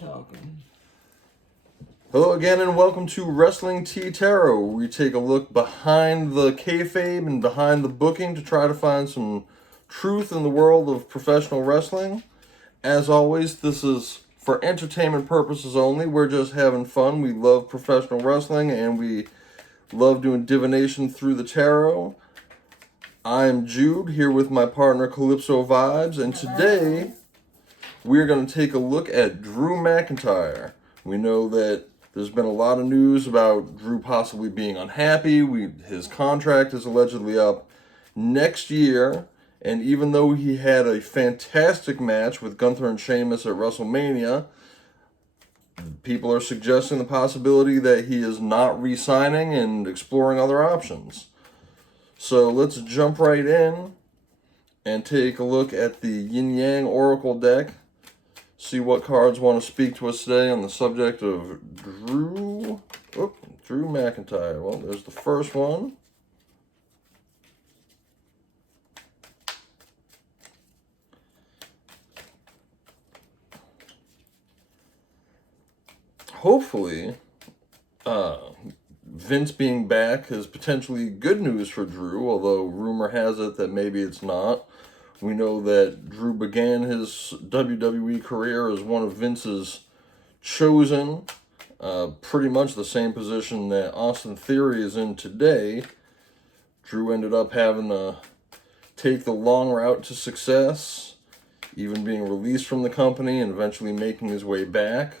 talking. Hello again and welcome to Wrestling Tea Tarot. We take a look behind the kayfabe and behind the booking to try to find some truth in the world of professional wrestling. As always, this is for entertainment purposes only. We're just having fun. We love professional wrestling and we love doing divination through the tarot. I'm Jude, here with my partner Calypso Vibes, and today we're going to take a look at Drew McIntyre. We know that there's been a lot of news about Drew possibly being unhappy. His contract is allegedly up next year, and even though he had a fantastic match with Gunther and Sheamus at WrestleMania, people are suggesting the possibility that he is not re-signing and exploring other options. So let's jump right in and take a look at the Yin Yang Oracle deck. See what cards want to speak to us today on the subject of Drew McIntyre. Well, there's the first one. Hopefully, Vince being back is potentially good news for Drew, although rumor has it that maybe it's not. We know that Drew began his WWE career as one of Vince's chosen, pretty much the same position that Austin Theory is in today. Drew ended up having to take the long route to success, even being released from the company and eventually making his way back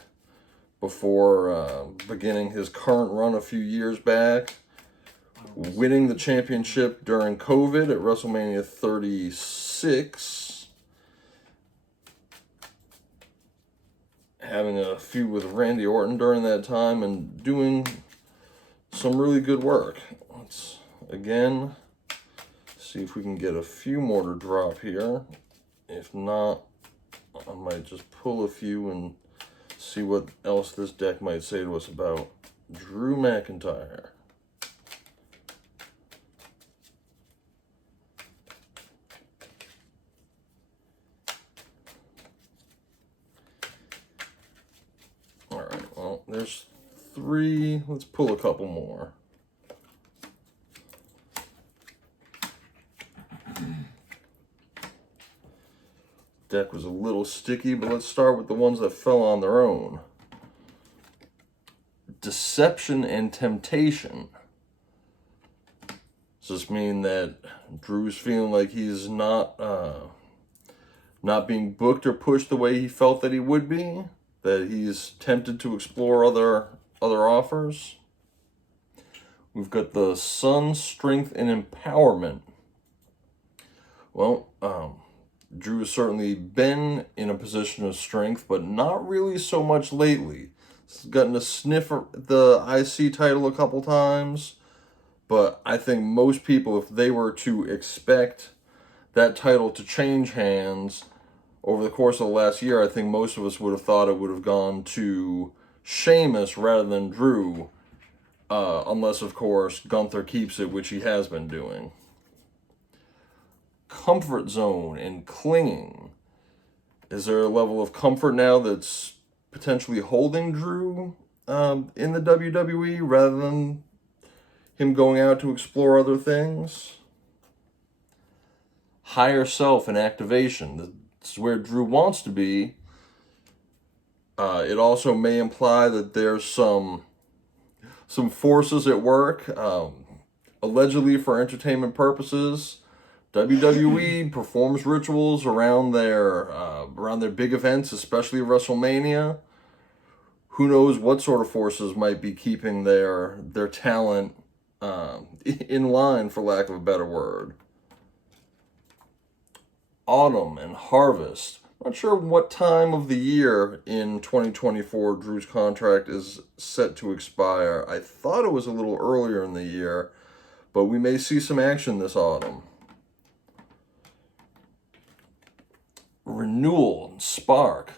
before beginning his current run a few years back, winning the championship during COVID at WrestleMania 36, having a feud with Randy Orton during that time, and doing some really good work. Let's, again, see if we can get a few more to drop here. If not, I might just pull a few and see what else this deck might say to us about Drew McIntyre. Alright, well, there's three. Let's pull a couple more. Deck was a little sticky, but let's start with the ones that fell on their own. Deception and temptation. Does this mean that Drew's feeling like he's not being booked or pushed the way he felt that he would be? That he's tempted to explore other offers? We've got the Sun, Strength, and Empowerment. Well, Drew has certainly been in a position of strength, but not really so much lately. He's gotten a sniff at the IC title a couple times, but I think most people, if they were to expect that title to change hands over the course of the last year, I think most of us would have thought it would have gone to Sheamus rather than Drew, unless, of course, Gunther keeps it, which he has been doing. Comfort zone and clinging. Is there a level of comfort now that's potentially holding Drew in the WWE rather than him going out to explore other things? Higher self and activation. This is where Drew wants to be. It also may imply that there's some forces at work, allegedly for entertainment purposes. WWE performs rituals around their big events, especially WrestleMania. Who knows what sort of forces might be keeping their talent in line, for lack of a better word. Autumn and harvest. Not sure what time of the year in 2024 Drew's contract is set to expire. I thought it was a little earlier in the year, but we may see some action this autumn. Renewal and spark.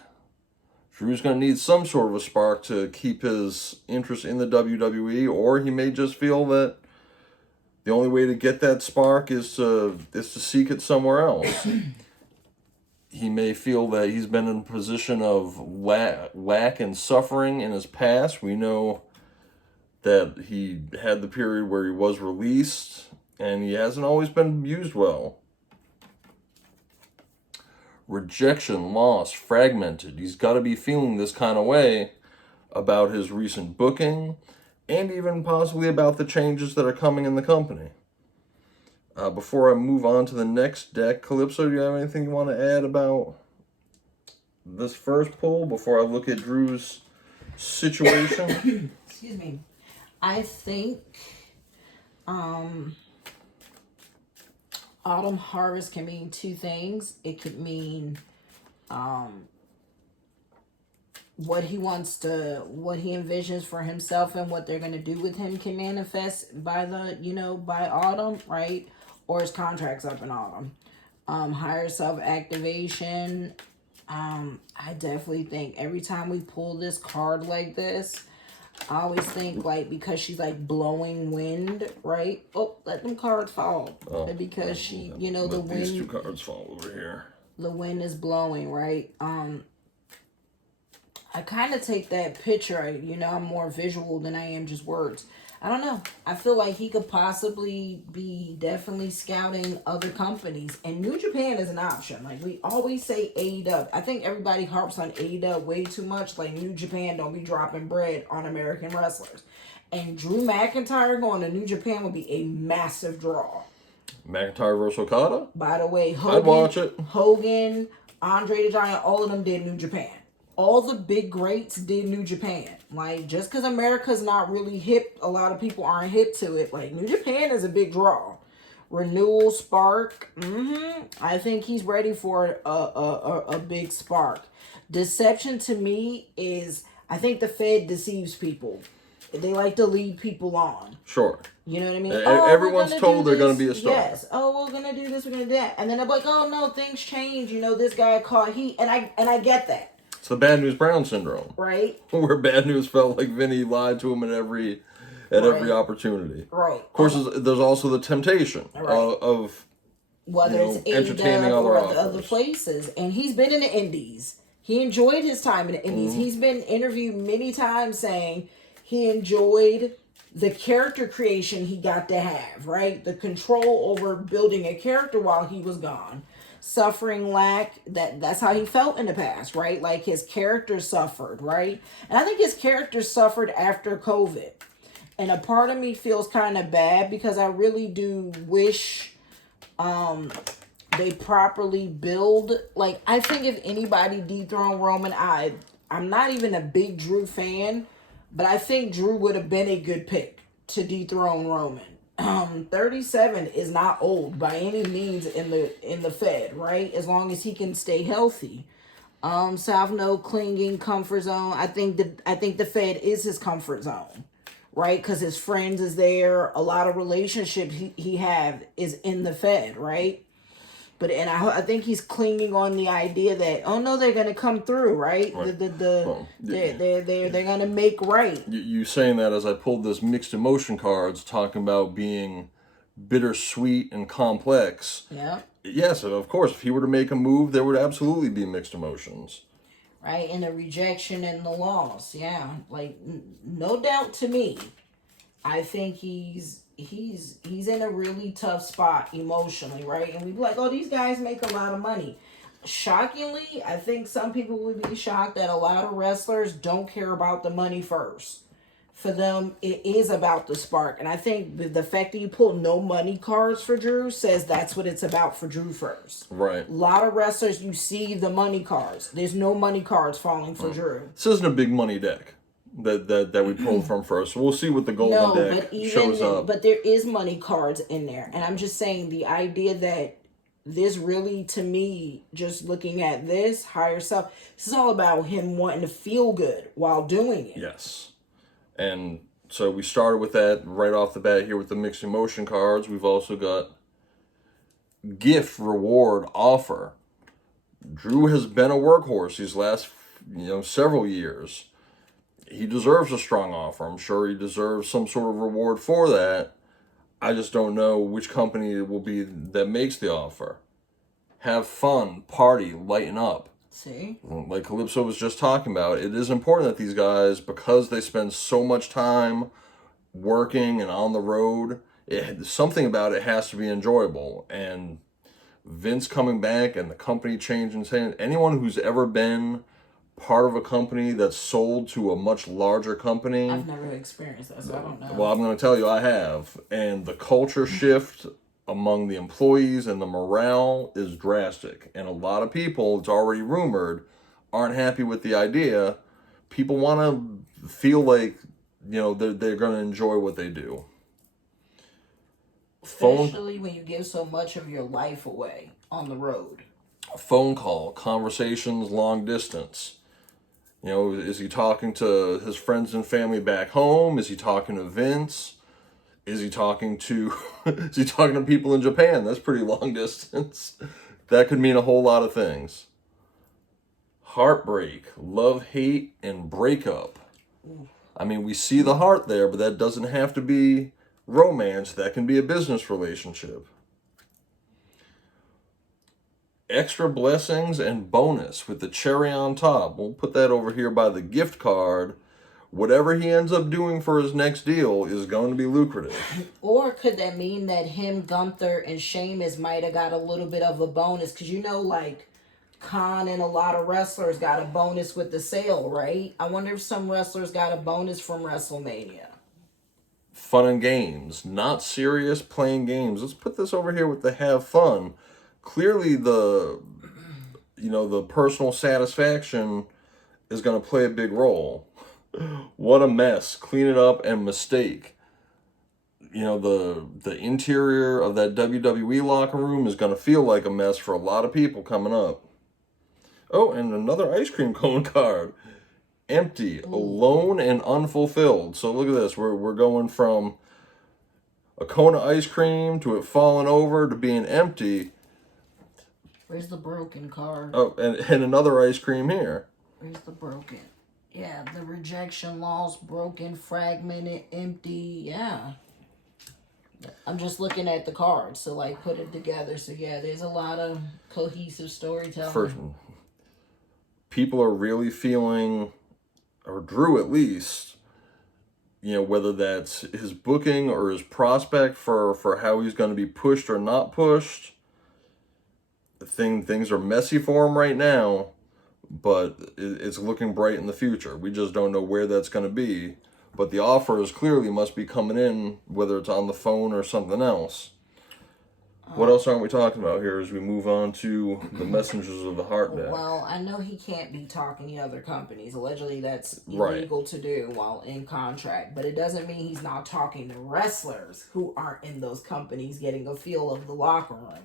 Drew's going to need some sort of a spark to keep his interest in the WWE, or he may just feel that the only way to get that spark is to seek it somewhere else. he may feel that he's been in a position of lack and suffering in his past. We know that he had the period where he was released, and he hasn't always been used well. Rejection, loss, fragmented. He's got to be feeling this kind of way about his recent booking, and even possibly about the changes that are coming in the company. Before I move on to the next deck, Calypso, do you have anything you want to add about this first pull before I look at Drew's situation? Excuse me. I think Autumn Harvest can mean two things. It could mean what he envisions for himself and what they're going to do with him can manifest by by autumn, right? Or his contract's up in autumn. Higher self activation. I definitely think every time we pull this card like this, I always think because she's blowing wind, right? Oh, let them cards fall. Because she, the wind. These two cards fall over here. The wind is blowing, right? I kind of take that picture. I'm more visual than I am just words. I don't know. I feel like he could possibly be definitely scouting other companies. And New Japan is an option. We always say AEW. I think everybody harps on AEW way too much. New Japan don't be dropping bread on American wrestlers. And Drew McIntyre going to New Japan would be a massive draw. McIntyre versus Okada? By the way, I'd watch it. Hogan, Andre the Giant, all of them did New Japan. All the big greats did New Japan. Just because America's not really hip, a lot of people aren't hip to it. New Japan is a big draw. Renewal, spark. I think he's ready for a big spark. Deception to me is, I think the Fed deceives people. They like to lead people on. Sure. You know what I mean? Everyone's told they're going to be a star. Yes. Oh, we're going to do this, we're going to do that. And then they're like, oh, no, things change. This guy caught heat. And I get that. It's the Bad News Brown syndrome. Right. Where Bad News felt like Vinny lied to him at every opportunity. Right. Of course, there's also the temptation of whether it's entertaining or other other places. And he's been in the Indies. He enjoyed his time in the Indies. He's been interviewed many times saying he enjoyed the character creation he got to have, right? The control over building a character while he was gone. Suffering, lack, that's how he felt in the past, right? His character suffered, right? And I think his character suffered after COVID. And a part of me feels kind of bad because I really do wish they properly build. I think if anybody dethroned Roman, I'm not even a big Drew fan, but I think Drew would have been a good pick to dethrone Roman. 37 is not old by any means in the Fed, right? As long as he can stay healthy. South Node clinging, comfort zone. I think the Fed is his comfort zone, right? Because his friends is there. A lot of relationships he have is in the Fed, right? But I think he's clinging on the idea that, oh no, they're gonna come through, right? They're gonna make right. You saying that as I pulled this mixed emotion cards talking about being bittersweet and complex. Yeah. Yes, of course. If he were to make a move, there would absolutely be mixed emotions. Right, and the rejection and the loss. Yeah, no doubt to me. I think he's in a really tough spot emotionally, right? And we'd be like, oh, these guys make a lot of money. Shockingly, I think some people would be shocked that a lot of wrestlers don't care about the money first. For them, it is about the spark. And I think the fact that you pull no money cards for Drew says that's what it's about for Drew first. Right. A lot of wrestlers, you see the money cards. There's no money cards falling for Drew. This isn't a big money deck that we pulled from first. So we'll see what the golden deck shows up. But there is money cards in there. And I'm just saying the idea that this really, to me, just looking at this, higher self, this is all about him wanting to feel good while doing it. Yes. And so we started with that right off the bat here with the mixed emotion cards. We've also got gift, reward, offer. Drew has been a workhorse these last, several years. He deserves a strong offer. I'm sure he deserves some sort of reward for that. I just don't know which company it will be that makes the offer. have fun, party, lighten up. See? Like Calypso was just talking about, it is important that these guys, because they spend so much time working and on the road, something about it has to be enjoyable. And Vince coming back and the company changing, saying anyone who's ever been part of a company that's sold to a much larger company. I've never experienced that, so I don't know. Well, I'm going to tell you, I have. And the culture shift among the employees and the morale is drastic. And a lot of people, it's already rumored, aren't happy with the idea. People want to feel like, they're going to enjoy what they do. Especially when you give so much of your life away on the road. Phone call, conversations, long distance. Is he talking to his friends and family back home? Is he talking to Vince? Is he talking to people in Japan? That's pretty long distance. That could mean a whole lot of things. Heartbreak, love, hate, and breakup. I mean, we see the heart there, but that doesn't have to be romance. That can be a business relationship. Extra blessings and bonus with the cherry on top. We'll put that over here by the gift card. Whatever he ends up doing for his next deal is going to be lucrative. Or could that mean that him, Gunther, and Sheamus might have got a little bit of a bonus? Because like Khan and a lot of wrestlers got a bonus with the sale, right? I wonder if some wrestlers got a bonus from WrestleMania. Fun and games. Not serious, playing games. Let's put this over here with the have fun. Clearly the personal satisfaction is going to play a big role. What a mess. Clean it up and mistake. The interior of that WWE locker room is going to feel like a mess for a lot of people coming up. Oh, and another ice cream cone card. Empty, alone, and unfulfilled. So look at this. We're going from a cone of ice cream to it falling over to being empty. Where's the broken card? Oh, and another ice cream here. Where's the broken? Yeah, the rejection, lost, broken, fragmented, empty. Yeah. I'm just looking at the cards, so put it together. So yeah, there's a lot of cohesive storytelling. First, people are really feeling, or Drew at least, whether that's his booking or his prospect for how he's going to be pushed or not pushed. Things are messy for him right now, but it's looking bright in the future. We just don't know where that's going to be. But the offers clearly must be coming in, whether it's on the phone or something else. What else aren't we talking about here as we move on to the messengers of the heart deck? Well, I know he can't be talking to other companies. Allegedly, that's illegal to do while in contract. But it doesn't mean he's not talking to wrestlers who aren't in those companies, getting a feel of the locker room.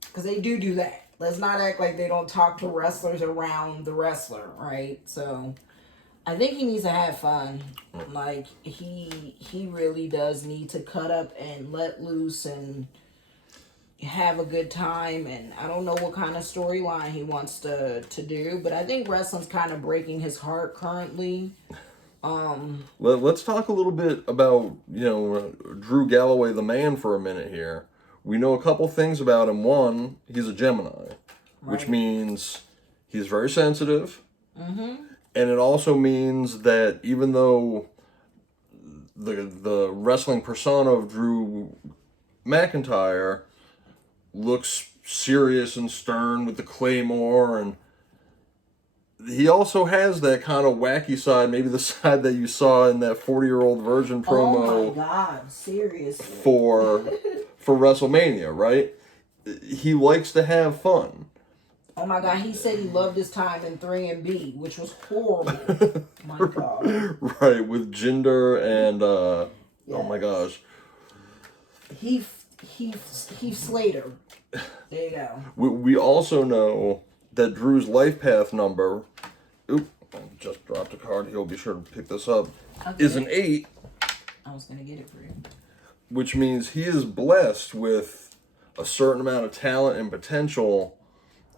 Because they do that. Let's not act like they don't talk to wrestlers around the wrestler, right? So I think he needs to have fun. He really does need to cut up and let loose and have a good time. And I don't know what kind of storyline he wants to do, but I think wrestling's kind of breaking his heart currently. Let's talk a little bit about, Drew Galloway, the man, for a minute here. We know a couple things about him. One, he's a Gemini, which means he's very sensitive. Mm-hmm. And it also means that even though the wrestling persona of Drew McIntyre looks serious and stern with the claymore, and he also has that kind of wacky side, maybe the side that you saw in that 40-year-old virgin promo. Oh my God, seriously. For WrestleMania, right? He likes to have fun. Oh my God, he said he loved his time in 3B, which was horrible. My God. Right, with Jinder and, yes. Oh my gosh. Heath Slater. There you go. We also know that Drew's life path number, I just dropped a card, he'll be sure to pick this up, is an 8. I was going to get it for you. Which means he is blessed with a certain amount of talent and potential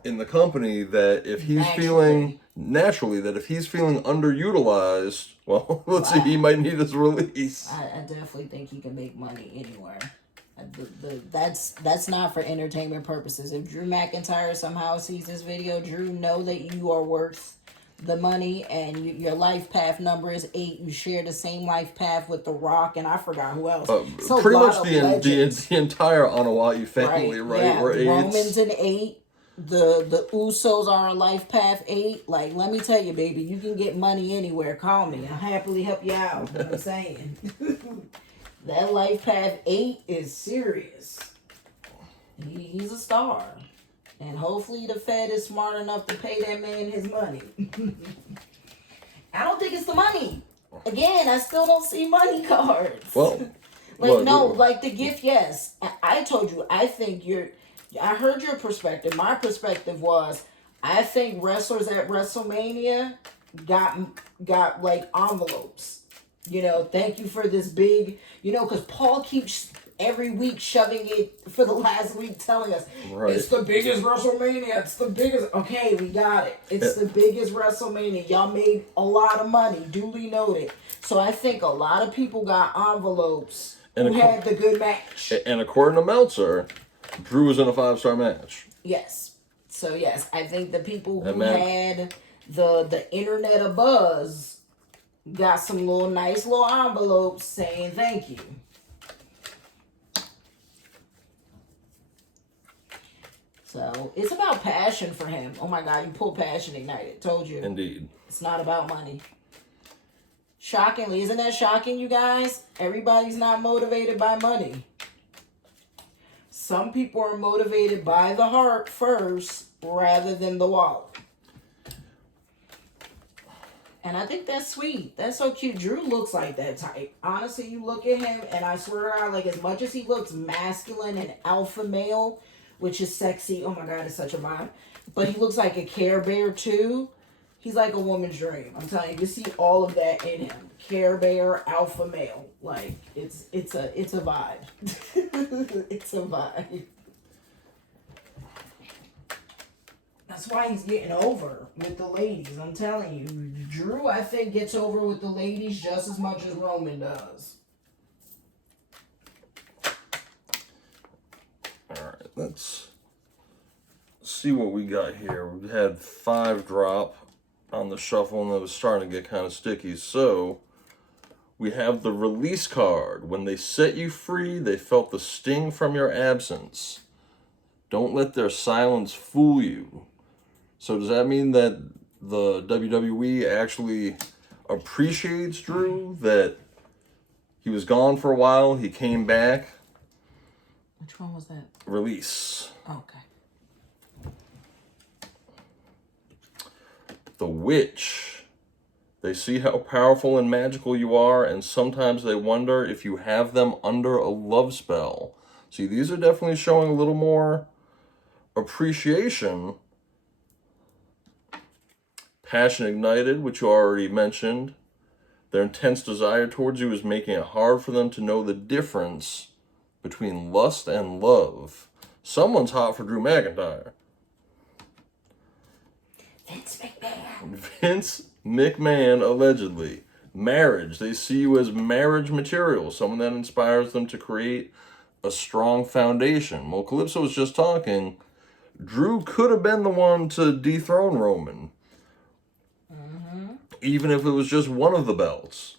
in the company that if he's feeling underutilized, well, let's see, he might need his release. I definitely think he can make money anywhere. That's not for entertainment purposes. If Drew McIntyre somehow sees this video, Drew, know that you are worth the money, and your life path number is 8. You share the same life path with The Rock, and I forgot who else. So pretty much the entire Anoa'i family, right? Yeah, We're the Romans in 8. The Usos are on life path 8. Like, let me tell you, baby, you can get money anywhere. Call me. I'll happily help you out. You know what I'm saying? That life path 8 is serious. He's a star. And hopefully the Fed is smart enough to pay that man his money. I don't think it's the money. Again, I still don't see money cards. Well, like the gift, yes. I told you, I heard your perspective. My perspective was, I think wrestlers at WrestleMania got like envelopes. Thank you for this big, because Paul keeps every week shoving it for the last week, telling us, it's the biggest WrestleMania. It's the biggest. Okay, we got it. It's the biggest WrestleMania. Y'all made a lot of money, duly noted. So I think a lot of people got envelopes who had the good match. And according to Meltzer, Drew was in a 5-star match. Yes. So yes, I think the people who had the internet abuzz got some nice little envelopes saying thank you. So it's about passion for him. Oh my God, you pulled Passion Ignited. Told you. Indeed. It's not about money. Shockingly, isn't that shocking, you guys? Everybody's not motivated by money. Some people are motivated by the heart first rather than the wallet. And I think that's sweet. That's so cute. Drew looks like that type. Honestly, you look at him, and I swear to God, like, as much as he looks masculine and alpha male, which is sexy, oh my God, it's such a vibe, but he looks like a Care Bear too. He's like a woman's dream. I'm telling you, you see all of that in him. Care Bear, alpha male. Like, it's a vibe. It's a vibe. That's why he's getting over with the ladies. I'm telling you. Drew, I think, gets over with the ladies just as much as Roman does. Alright, let's see what we got here. We had 5 drop on the shuffle, and it was starting to get kind of sticky. So, we have the release card. When they set you free, they felt the sting from your absence. Don't let their silence fool you. So does that mean that the WWE actually appreciates Drew, that he was gone for a while, he came back? Which one was that? Release. Okay. The Witch. They see how powerful and magical you are, and sometimes they wonder if you have them under a love spell. See, these are definitely showing a little more appreciation. Passion Ignited, which you already mentioned. Their intense desire towards you is making it hard for them to know the difference between lust and love. Someone's hot for Drew McIntyre. Vince McMahon. Vince McMahon, allegedly. Marriage. They see you as marriage material, someone that inspires them to create a strong foundation. Well, Calypso was just talking. Drew could have been the one to dethrone Roman. Even if it was just one of the belts.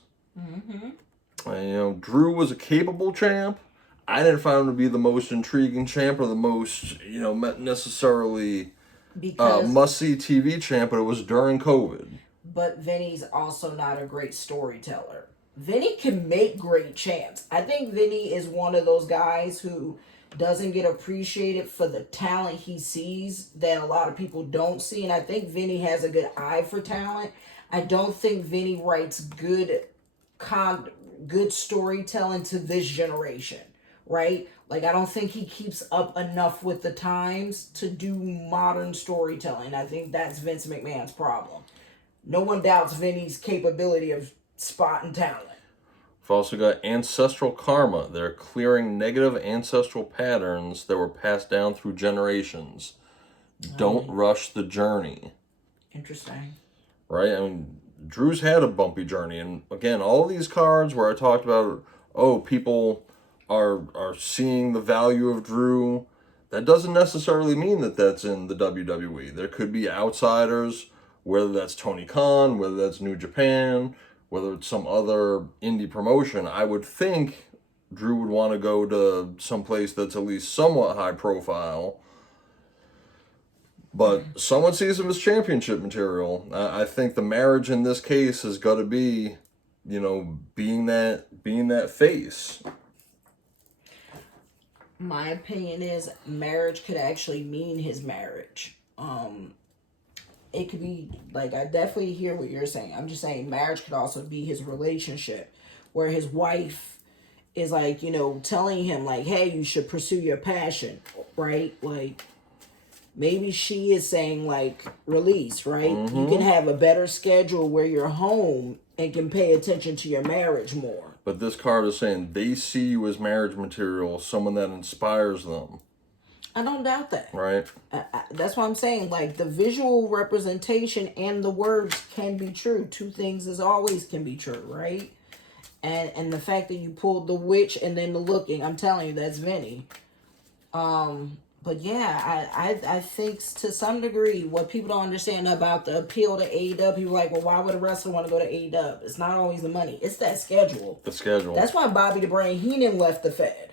And, Drew was a capable champ. I didn't find him to be the most intriguing champ or the most, necessarily must-see TV champ, but it was during COVID. But Vinny's also not a great storyteller. Vinny can make great champs. I think Vinny is one of those guys who doesn't get appreciated for the talent he sees that a lot of people don't see. And I think Vinny has a good eye for talent. I don't think Vinny writes good storytelling to this generation, right? Like, I don't think he keeps up enough with the times to do modern storytelling. I think that's Vince McMahon's problem. No one doubts Vinny's capability of spotting talent. We've also got ancestral karma. They're clearing negative ancestral patterns that were passed down through generations. Don't rush the journey. Interesting. Right? I mean, Drew's had a bumpy journey. And again, all of these cards where I talked about, people are seeing the value of Drew. That doesn't necessarily mean that that's in the WWE. There could be outsiders, whether that's Tony Khan, whether that's New Japan, whether it's some other indie promotion. I would think Drew would want to go to some place that's at least somewhat high profile. But someone sees him as championship material. I think the marriage in this case has got to be, being that face. My opinion is marriage could actually mean his marriage. It could be, like, I definitely hear what you're saying. I'm just saying marriage could also be his relationship, where his wife is, like, telling him, like, hey, you should pursue your passion, right? Like, maybe she is saying, like, release, right? Mm-hmm. You can have a better schedule where you're home and can pay attention to your marriage more. But this card is saying they see you as marriage material, someone that inspires them. I don't doubt that. Right. That's what I'm saying. Like, the visual representation and the words can be true. Two things as always can be true, right? And the fact that you pulled the witch and then the looking, I'm telling you, that's Vinny. But yeah, I think to some degree, what people don't understand about the appeal to AEW, people are like, well, why would a wrestler want to go to AEW? It's not always the money. It's that schedule. The schedule. That's why Bobby the Brain Heenan left the Fed.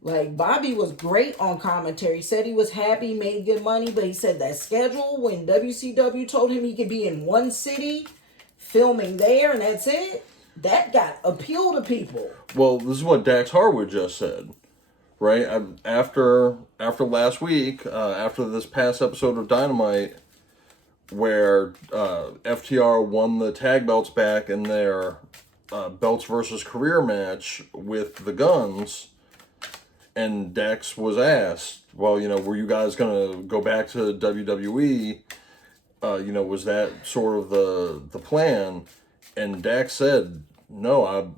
Like, Bobby was great on commentary. Said he was happy, made good money, but he said that schedule, when WCW told him he could be in one city, filming there, and that's it, that got appeal to people. Well, this is what Dax Harwood just said. Right, after last week, after this past episode of Dynamite, where FTR won the tag belts back in their belts versus career match with the Guns, and Dax was asked, well, were you guys gonna go back to WWE? Was that sort of the plan? And Dax said, no,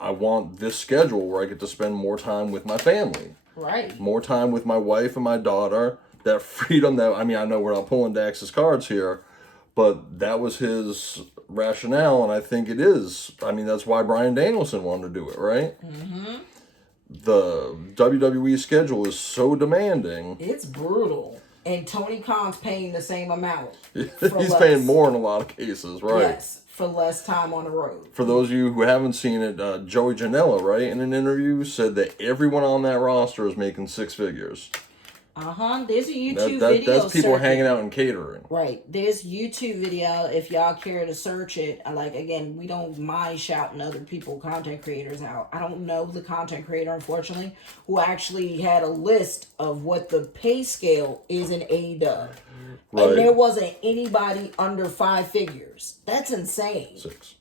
I want this schedule where I get to spend more time with my family. Right. More time with my wife and my daughter. That freedom I know we're not pulling Dax's cards here, but that was his rationale, and I think it is. That's why Bryan Danielson wanted to do it, right? Mm-hmm. The WWE schedule is so demanding. It's brutal. And Tony Khan's paying the same amount. He's paying more in a lot of cases, right? Yes. For less time on the road. For those of you who haven't seen it, Joey Janela, right, in an interview said that everyone on that roster is making six figures. There's a YouTube video. That's people hanging out and catering. Right. There's YouTube video if y'all care to search it. Like, again, we don't mind shouting other people, content creators out. I don't know the content creator, unfortunately, who actually had a list of what the pay scale is in AEW. Right. And there wasn't anybody under 5 figures. That's insane. 6.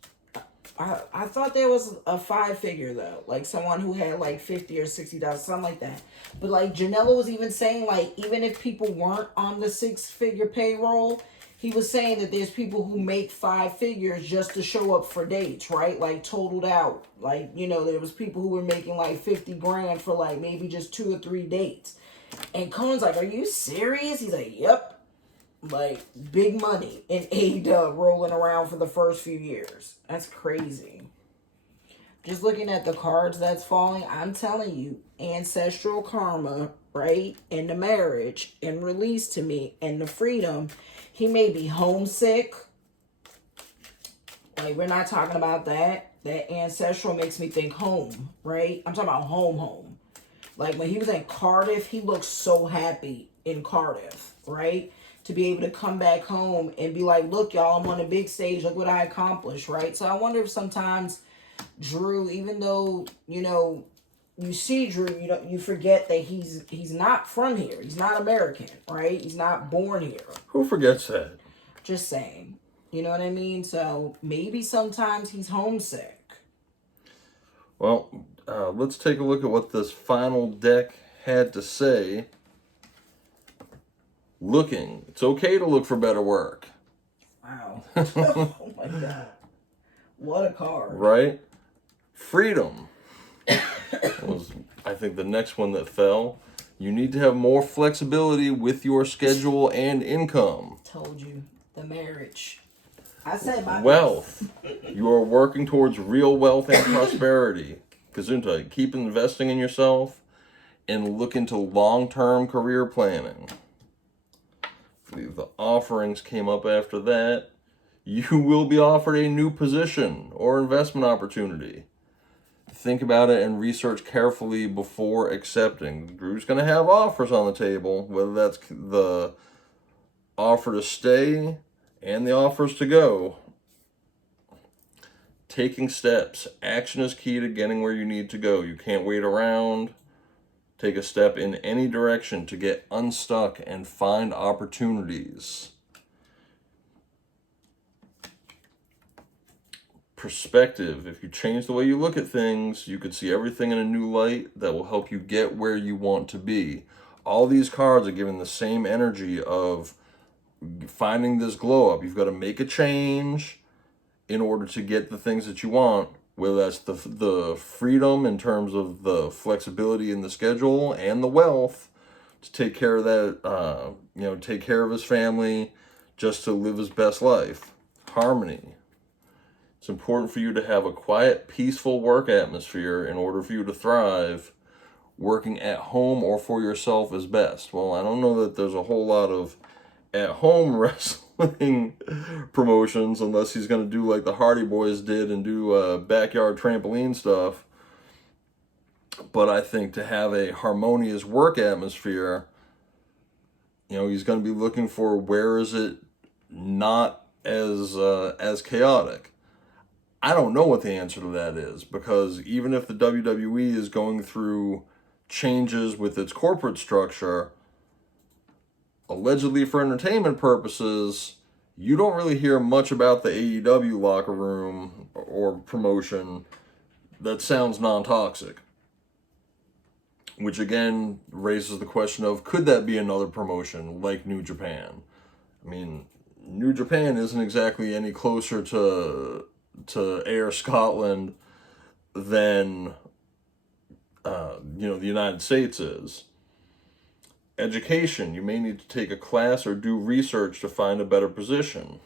I thought there was a 5-figure though, like someone who had like 50 or 60,000, something like that. But like Janela was even saying, like, even if people weren't on the 6-figure payroll, he was saying that there's people who make 5 figures just to show up for dates, right? Like totaled out, like, there was people who were making like 50 grand for like maybe just 2 or 3 dates. And Cohen's like, "Are you serious?" He's like, "Yep." Like, big money in AEW rolling around for the first few years. That's crazy. Just looking at the cards that's falling, I'm telling you, ancestral karma, right? And the marriage and release to me and the freedom. He may be homesick. Like, we're not talking about that. That ancestral makes me think home, right? I'm talking about home. Like, when he was in Cardiff, he looked so happy in Cardiff, right? To be able to come back home and be like, look, y'all, I'm on a big stage. Look what I accomplished, right? So I wonder if sometimes Drew, even though, you see Drew, you forget that he's not from here. He's not American, right? He's not born here. Who forgets that? Just saying. You know what I mean? So maybe sometimes he's homesick. Well, let's take a look at what this final deck had to say. Looking. It's okay to look for better work. Wow. Oh my God. What a card. Right? Freedom was, I think, the next one that fell. You need to have more flexibility with your schedule and income. Told you. The marriage. I said my wealth. You are working towards real wealth and prosperity. Gesundheit. Keep investing in yourself and look into long-term career planning. The offerings came up after that. You will be offered a new position or investment opportunity. Think about it and research carefully before accepting. Drew's going to have offers on the table, whether that's the offer to stay and the offers to go. Taking steps. Action is key to getting where you need to go. You can't wait around. Take a step in any direction to get unstuck and find opportunities. Perspective. If you change the way you look at things, you could see everything in a new light that will help you get where you want to be. All these cards are given the same energy of finding this glow up. You've got to make a change in order to get the things that you want, whether that's the freedom in terms of the flexibility in the schedule and the wealth to take care of that, take care of his family, just to live his best life. Harmony. It's important for you to have a quiet, peaceful work atmosphere in order for you to thrive. Working at home or for yourself is best. Well, I don't know that there's a whole lot of at-home wrestling promotions unless he's going to do like the Hardy Boys did and do backyard trampoline stuff. But I think to have a harmonious work atmosphere, he's going to be looking for where is it not as chaotic. I don't know what the answer to that is, because even if the WWE is going through changes with its corporate structure, allegedly for entertainment purposes, you don't really hear much about the AEW locker room or promotion that sounds non-toxic. Which again raises the question of, could that be another promotion like New Japan? I mean, New Japan isn't exactly any closer to Air Scotland than the United States is. Education. You may need to take a class or do research to find a better position.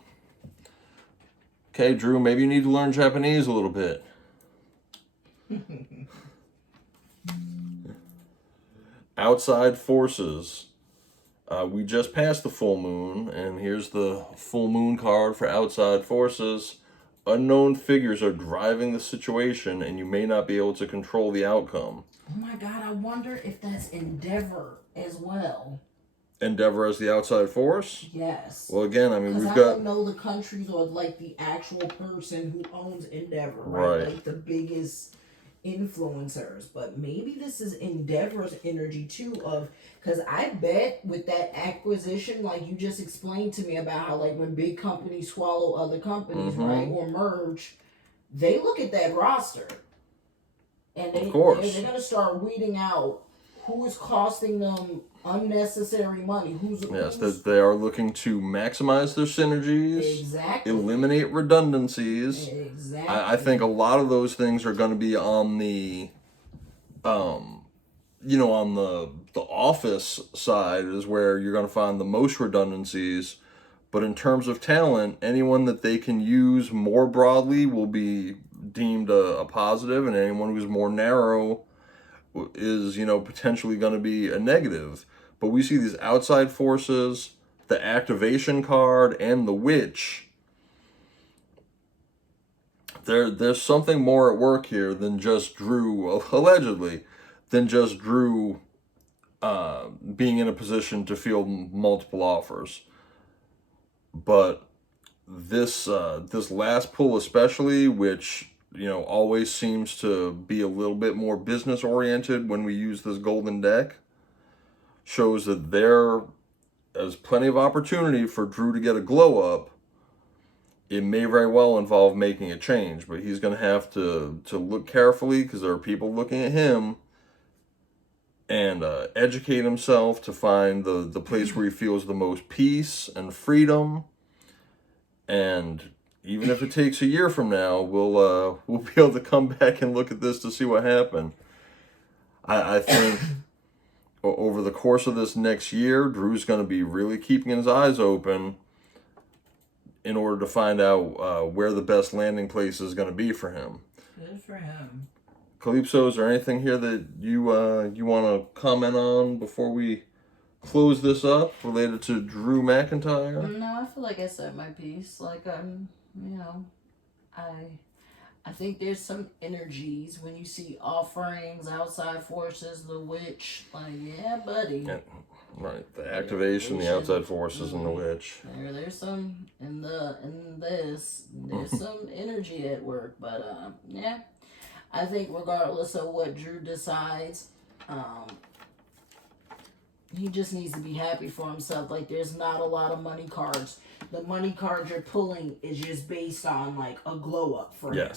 Okay, Drew, maybe you need to learn Japanese a little bit. Outside forces. We just passed the full moon, and here's the full moon card for outside forces. Unknown figures are driving the situation, and you may not be able to control the outcome. Oh my God, I wonder if that's Endeavor as well. Endeavor as the outside force? Yes. Well, again, we've got... I don't know the countries or like the actual person who owns Endeavor, right? Like the biggest influencers. But maybe this is Endeavor's energy too of... Because I bet with that acquisition, like you just explained to me about how like when big companies swallow other companies, right, or merge, they look at that roster. And they're going to start weeding out who is costing them unnecessary money. That they are looking to maximize their synergies, exactly, eliminate redundancies. Exactly. I think a lot of those things are going to be on the, on the office side is where you're going to find the most redundancies. But in terms of talent, anyone that they can use more broadly will be deemed a positive, and anyone who's more narrow is, potentially going to be a negative. But we see these outside forces, the activation card, and the witch. There's something more at work here than just Drew, allegedly, than just Drew being in a position to field multiple offers. But this last pull especially, which always seems to be a little bit more business oriented when we use this golden deck, shows that there is plenty of opportunity for Drew to get a glow up. It may very well involve making a change, but he's going to have to look carefully, because there are people looking at him, and educate himself to find the place where he feels the most peace and freedom. And even if it takes a year from now, we'll be able to come back and look at this to see what happened. I think over the course of this next year, Drew's going to be really keeping his eyes open in order to find out where the best landing place is going to be for him. Good for him. Calypso, is there anything here that you want to comment on before we close this up related to Drew McIntyre? No, I feel like I said my piece. Like, you know, I think there's some energies when you see offerings, outside forces, the witch. Like, yeah, buddy. Yeah, right. The activation, the outside forces, and the witch. There's some in this. There's some energy at work, but yeah. I think regardless of what Drew decides, he just needs to be happy for himself. Like, there's not a lot of money cards. The money cards you're pulling is just based on, like, a glow up for him.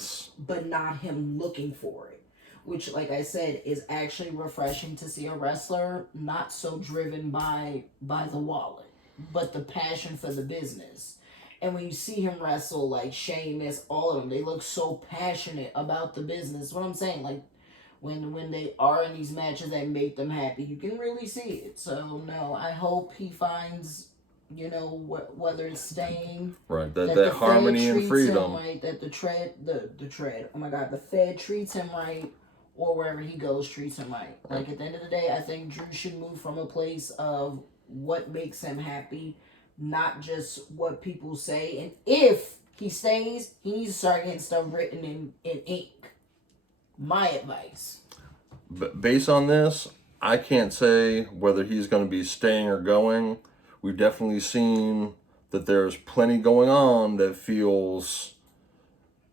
But not him looking for it. Which, like I said, is actually refreshing to see a wrestler not so driven by the wallet, but the passion for the business. And when you see him wrestle, like Sheamus, all of them, they look so passionate about the business. What I'm saying, like, when they are in these matches that make them happy, you can really see it. So, no, I hope he finds, you know, whether it's staying. Right, that harmony and freedom. Right, that the Fed treats him right, or wherever he goes treats him right. Like, at the end of the day, I think Drew should move from a place of what makes him happy, not just what people say. And if he stays, he needs to start getting stuff written in ink. My advice. Based on this, I can't say whether he's going to be staying or going. We've definitely seen that there's plenty going on that feels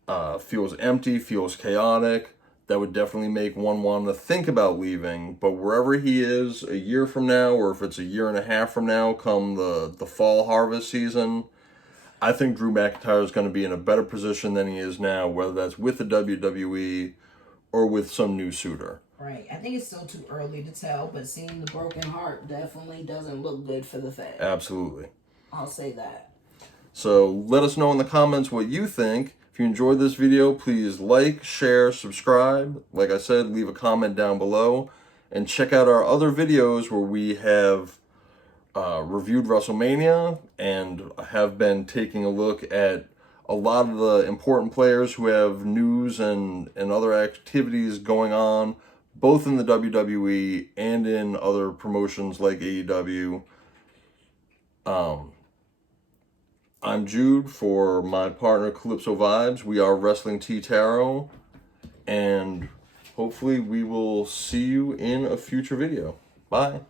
empty, feels chaotic. That would definitely make one want to think about leaving. But wherever he is a year from now, or if it's a year and a half from now, come the fall harvest season, I think Drew McIntyre is going to be in a better position than he is now, whether that's with the WWE or with some new suitor. Right. I think it's still too early to tell, but seeing the broken heart definitely doesn't look good for the Fed. Absolutely. I'll say that. So let us know in the comments what you think. If you enjoyed this video, please like, share, subscribe. Like I said, leave a comment down below. And check out our other videos where we have reviewed WrestleMania and have been taking a look at a lot of the important players who have news and other activities going on, both in the WWE and in other promotions like AEW. I'm Jude for my partner Calypso Vibes. We are Wrestling Tea Tarot, and hopefully we will see you in a future video. Bye.